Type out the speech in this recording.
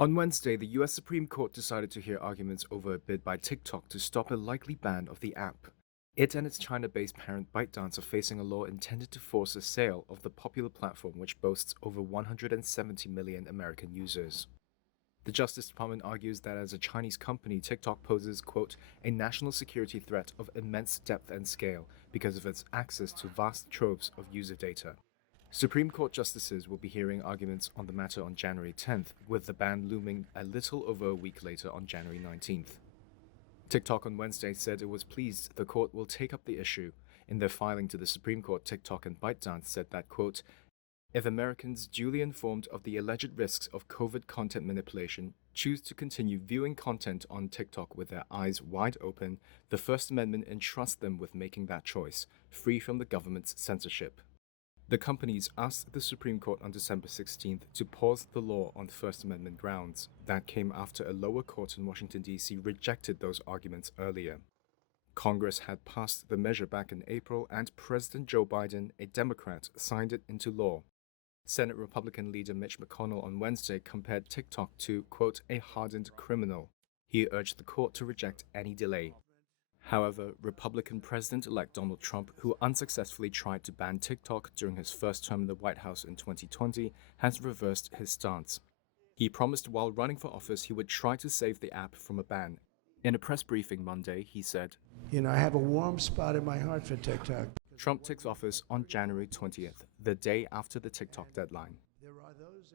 On Wednesday, the US Supreme Court decided to hear arguments over a bid by TikTok to stop a likely ban of the app. It and its China-based parent ByteDance are facing a law intended to force a sale of the popular platform, which boasts over 170 million American users. The Justice Department argues that as a Chinese company, TikTok poses, quote, a national security threat of immense depth and scale because of its access to vast troves of user data. Supreme Court justices will be hearing arguments on the matter on January 10th, with the ban looming a little over a week later on January 19th. TikTok on Wednesday said it was pleased the court will take up the issue. In their filing to the Supreme Court, TikTok and ByteDance said that, quote, if Americans duly informed of the alleged risks of COVID content manipulation choose to continue viewing content on TikTok with their eyes wide open, the First Amendment entrusts them with making that choice, free from the government's censorship. The companies asked the Supreme Court on December 16th to pause the law on First Amendment grounds. That came after a lower court in Washington, D.C. rejected those arguments earlier. Congress had passed the measure back in April, and President Joe Biden, a Democrat, signed it into law. Senate Republican leader Mitch McConnell on Wednesday compared TikTok to, quote, a hardened criminal. He urged the court to reject any delay. However, Republican President-elect Donald Trump, who unsuccessfully tried to ban TikTok during his first term in the White House in 2020, has reversed his stance. He promised while running for office he would try to save the app from a ban. In a press briefing Monday, he said, I have a warm spot in my heart for TikTok. Trump takes office on January 20th, the day after the TikTok deadline.